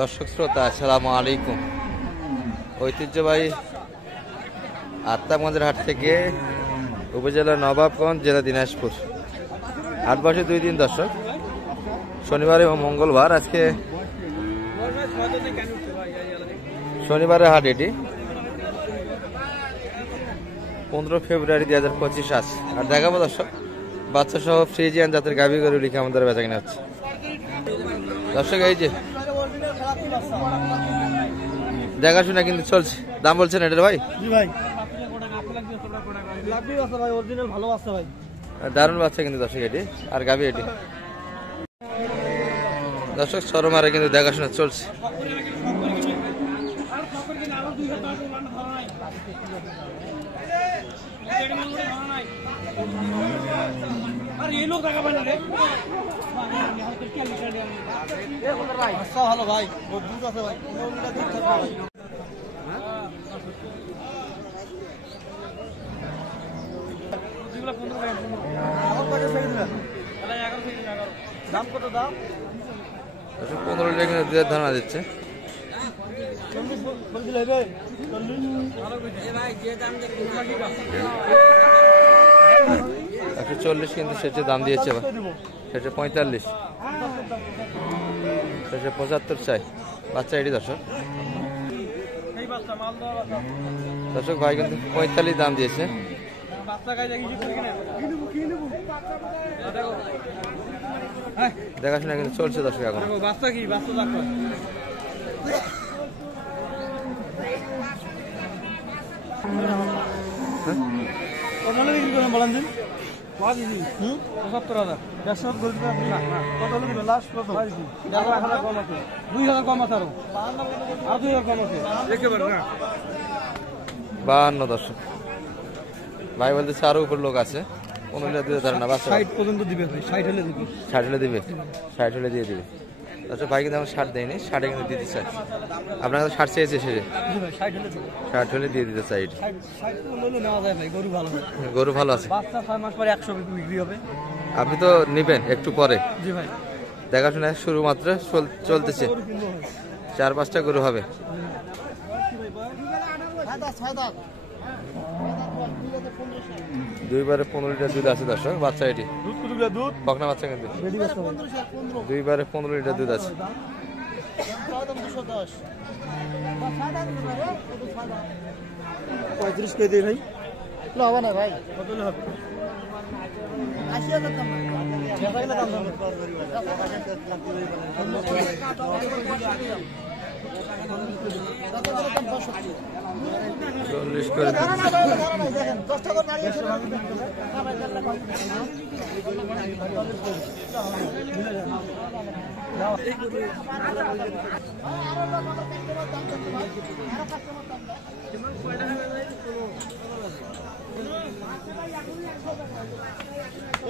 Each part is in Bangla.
দর্শক শ্রোতা আসসালামু আলাইকুম। ঐতিহ্যবাহী আত্মাগঞ্জের হাট থেকে উপজেলা নবাবগঞ্জ, জেলা দিনাজপুর। হাট বসে 2 দিন দর্শক, শনিবার এবং মঙ্গলবার। আজকে শনিবারের হাট, এটি 15 ফেব্রুয়ারি 2025 আজ। আর দেখাবো দর্শক বাচ্চা সহ ফ্রিজিয়ান জাতের গাভী গরু লিখে আমাদের বেচা কিনা হচ্ছে দর্শক। এই যে দেখাশোনা কিন্তু চলছে। দাম বলছেন এটার ভাই? দারুণ বাচ্চা কিন্তু দর্শক এটি, আর গাভী এটি দর্শক সরমারে কিন্তু দেখাশোনা চলছে। ভালো ভাই, দুধ আছে ভাই, দাম কত? দাম 15 লিটার কিন্তু দুধের ধারণা দিচ্ছে। 140 কিন্তু সেটা দাম দিয়েছে, সেটা 45, সেটা 75 চাই বাচ্চা এটি দর্শক। দর্শক ভাই কিন্তু 45 দাম দিয়েছে। দেখাশোনা কিন্তু চলছে দর্শক এখন। বাচ্চা কি বাচ্চা বলেন দিন 75,000 2,000 কম আছে, আর 2,000 কম আছে একেবারে না। 52 দর্শক ভাই বলতেছে আরো উপর লোক আছে। 15 লিটার দুধের ধারণা বাচ্চা 60 পর্যন্ত দিবে ভাই, 60 হলে দিবে, 60 হলে দিবে, 60 হলে দিয়ে দিবে দর্শক। ভাই কিন্তু এখন 60 দেয়নি, 60 কিন্তু দিতে চাই। আপনার কাছে 60 চেয়েছে, সে 60 হলে দিয়ে দিতে চাই। গরু ভালো আছে, 6 মাস পরে 100 বিক্রি হবে। আপনি তো নিবেন একটু পরে? জি ভাই, দেখাশোনা শুরু মাত্র চলতেছে, 4-5টা গরু হবে। দুইবারে 15 লিটার দুধ আছে দর্শক বাচ্চা এটি, বকনা বাচ্চা কিন্তু। দুইবারে 15 লিটার দুধ আছে। ভাই হবে না ভাই, কত হবে? 80,000 দাম। 40 করে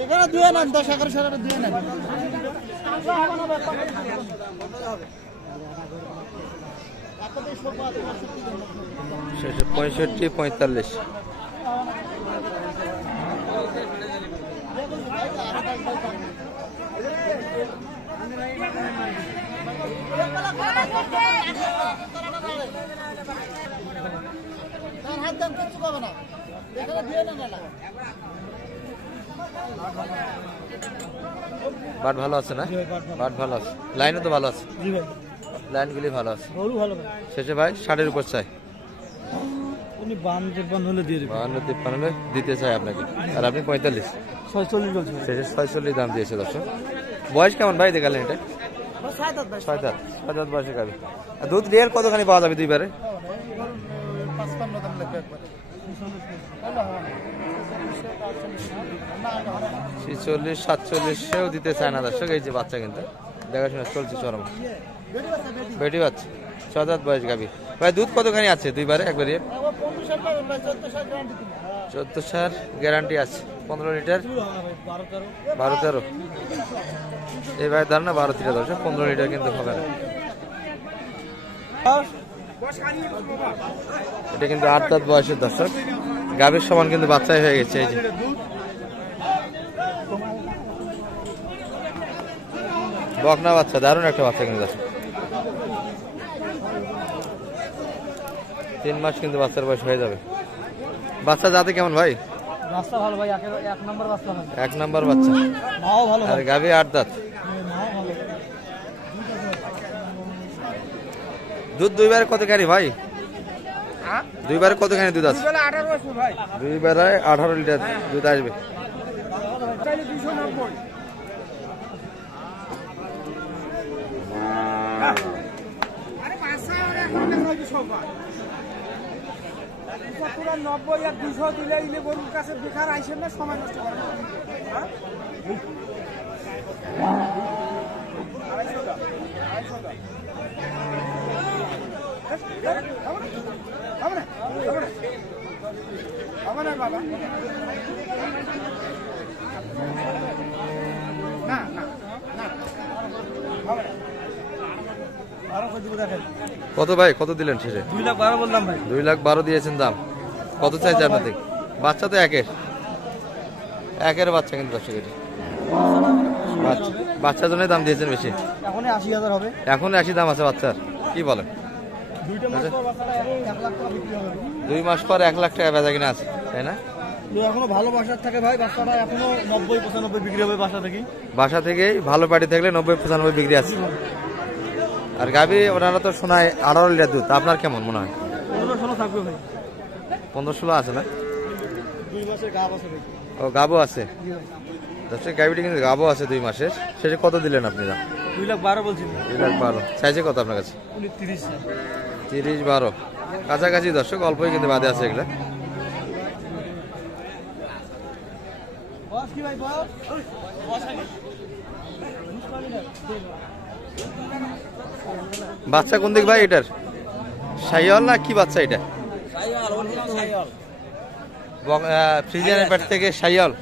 এখানে দুয়ে নেন, 10-11 সালের দুয়ে নেন। শেষে 65-45। বাট ভালো আছে না? বাট ভালো আছে, লাইনও তো ভালো আছে, লাইনগুলি ভালো আছে। শেষে ভাই 60-এর উপর চাই। উনি 52-53 হলে দিয়ে দিবেন, 52-53 হলে দিতে চাই আপনাকে, আর আপনি 45, 46 বলছেন। শেষে 46 দাম দিয়েছে দর্শক। বয়স কেমন ভাই দেখালেন? এটা 6 দাঁত বয়সে গাভী। আর দুধ রিয়েল কতখানি পাওয়া যাবে দুইবারে? 55 দাম লাগবে একবার। 46-47 দিতে চায় না দর্শক। এই যে বাচ্চা কিন্তু দেখাশোনা চলছে চরম, বেটি বাচ্চা, 6 দাঁত বয়স গাভী। ভাই দুধ কতখানি আছে দুইবারে একবারে? 14 গ্যারান্টি আছে। 15 লিটার 12-13 এই ভাই ধারণা 12-13 দর্শক, 15 লিটার কিন্তু হবে না। এটা কিন্তু 8 দাঁত বয়সের দর্শক, গাভীর সমান কিন্তু বাচ্চাই হয়ে গেছে। এই যে বকনা বাচ্চা, দারুণ একটা বাচ্চা কিন্তু দর্শক। 3 মাস কিন্তু বাচ্চার বয়স হয়ে যাবে। বাচ্চা জাতে কেমন ভাই? রাস্তা ভালো ভাই, এক নম্বর রাস্তা ভালো, 1 নাম্বার বাচ্চা। মাও ভালো আর গাভী 8 দাঁত। মাও ভালো। দুধ দুইবার কতখানি ভাই? দুইবার কতখানি দুধ আছে? 18 বছর ভাই, দুইবারে 18 লিটার দুধ আসবে। চাইলে 290। আরে পাঁচশো এখন দেখাই 200 ভাই, 290 আর 200 দিলে ইলে গরুর কাছে বেকার আইছেন না, সময় নষ্ট করেন। হ্যাঁ 250 দাও, 250 দাও। বাবা না না না, কত ভাই, কত দিলেন শেষে? 2,12,000 বললাম ভাই। 2,12,000 দিয়েছেন দাম। কত চাইছে আপনার থেকে? বাচ্চা তো একের বাচ্চা কিন্তু দর্শক এটা। বাচ্চার জন্য দাম দিয়েছেন বেশি। এখন 80,000 হবে। এখন 80 দাম আছে বাচ্চার, কি বলেন? 2 মাস পর বাচ্চাটা 1 লাখ টাকা বিক্রি হবে। 2 মাস পর 1 লাখ টাকা বেচা কিনা আছে, তাই না? এখনো ভালো বাসার থাকে ভাই, বাচ্চাটা এখনো 90-95 বিক্রি হবে বাসা থেকে। বাসা থেকেই ভালো পার্টি থাকলে 90-95 বিক্রি আছে। আর গাভী ওনারা তো শোনায় 18 লিটার দুধ, আপনার কেমন মনে হয়? 15-16 থাকবে ভাই। 15-16 আছে না? 2 মাসের গাব আছে ভাই। ও গাবও আছে। দর্শক গাভীটি কিন্তু গাবও আছে 2 মাসের। শেষে কত দিলেন আপনি দাম? 2,12,000 বলছি। 2,12,000 চাইছে কত আপনার কাছে? 30,000। 30-12 কাছাকাছি দর্শক, অল্পই কিন্তু বাদে আছে এগুলা। বস কি ভাই, বস বস আগে। বাচ্চা কোন দিক ভাই এটার? শাহিওয়াল না কি বাচ্চা এটা? সাইয়াল, ওর নাম সাইয়াল। ফ্রিজিয়ানের পেট থেকে শাহিওয়াল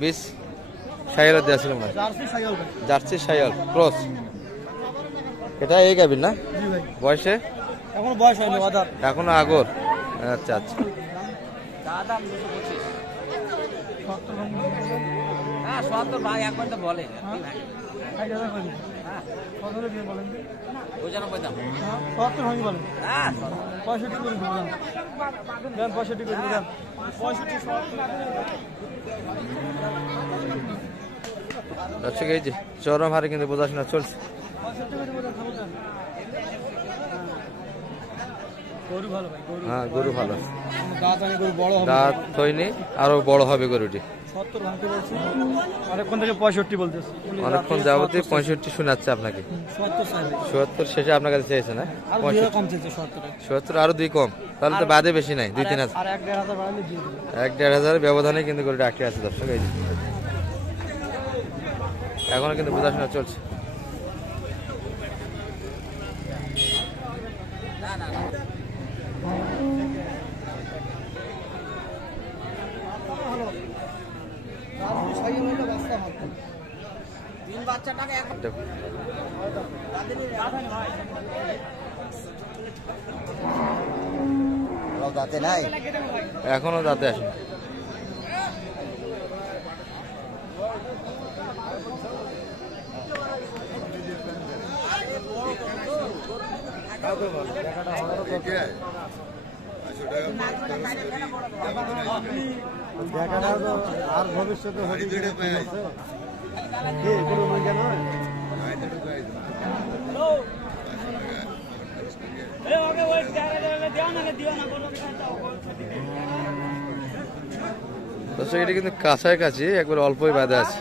বিশ শাহিওয়াল দেওয়া ছিল না? জার্সি সাইয়াল ভাই। Jersey Sahiwal cross. এটা এই গাভীর না? জি ভাই। বয়সে এখন বয়স হয়নি আদার। এখনো আগর। আচ্ছা আচ্ছা। দাম 225। 70 ভাই একবার তো বলে। 60,000 করে। হ্যাঁ 70 দিয়ে বলেন। 95 দাম। 70 হয়নি বলেন। হ্যাঁ 65 করে দিবেন। দেন 65 করে দিবেন। 65 দর্শক এই যে চরম হারে কিন্তু বোঝাশোনা চলছে। গরু ভালো ভাই, গরু। হ্যাঁ গরু ভালো, দাঁত আনি গরু বড় হবে। দাঁত হয়নি, আরো বড় হবে গরুটি। 70 ভাঙতে বলছি, আরেকক্ষণ থেকে 65 বলতেছে। অনেকক্ষণ যাবতীয় 65 শোনাচ্ছে আপনাকে। 70 চাইবে। ৭০ শেষে আপনার কাছে চেয়েছে না? আর 2 কম চাইছে 70 এ। ৭০ আরো 2 কম, তাহলে তো বাদে বেশি নাই, 2-3 হাজার। আর 1-1.5 বাড়ালে দিয়ে দিবে। 1-1.5 ব্যবধানে কিন্তু গরুটা আটকে আছে দর্শক এই যে। এখনো কিন্তু বোঝাশোনা চলছে। দেখো। এখনো দাঁতে আসে। আর ভবিষ্যতে দর্শক এটা কিন্তু কাছাকাছি, একবার অল্পই বাদে আছে।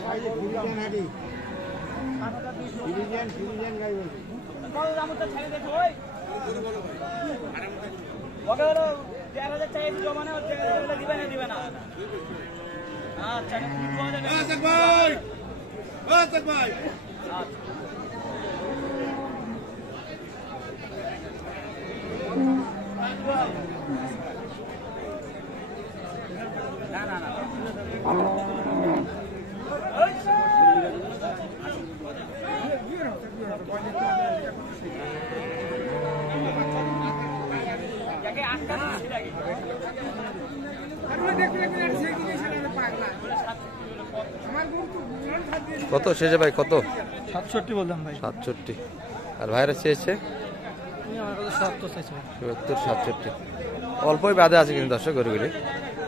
কত শেষে ভাই কত? 67 বললাম ভাই। 67। আর ভাইরা চেয়েছে তুমি আমার কাছে 77 চাইছো। 70-67 অল্পই বাদে আছে কিন্তু দর্শক গরুগুলি।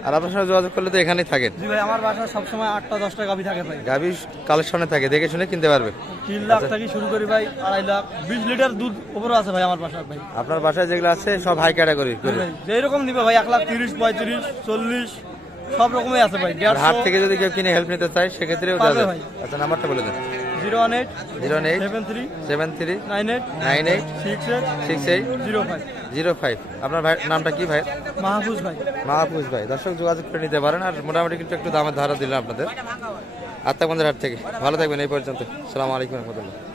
আর আপনার সঙ্গে যোগাযোগ করলে তো এখানেই থাকেন। জি ভাই, আমার বাসায় সবসময় 8টা-10টা গাভী থাকে ভাই। গাভী কালেকশনে থাকে, দেখে শুনে কিনতে পারবে। 3 লাখ থেকে শুরু করি ভাই, 2.5 লাখ, 20 লিটার দুধ উপরে আছে ভাই আমার বাসায় ভাই। আপনার বাসায় যেগুলো আছে সব হাই ক্যাটাগরি যেই রকম নিবে ভাই, 1,30,000, 35,000, 40 সব রকমই আছে ভাই। আর হাট থেকে যদি কেউ কিনে হেল্প নিতে চায় সেক্ষেত্রেও পারবে যাবে ভাই। আচ্ছা, নাম্বারটা বলে দেন। 018 08 73 73 98 98 68 68 05। 05। আপনার ভাই নামটা কি ভাই? মাহফুজ ভাই। মাহফুজ ভাই। দর্শক যোগাযোগ করে নিতে পারেন। আর মোটামুটি কিন্তু একটু দামের ধারা দিলাম আপনাদের আত্মা বন্ধের হাট থেকে। ভালো থাকবেন এই পর্যন্ত। আসসালামু আলাইকুম রহমতুল্লাহ।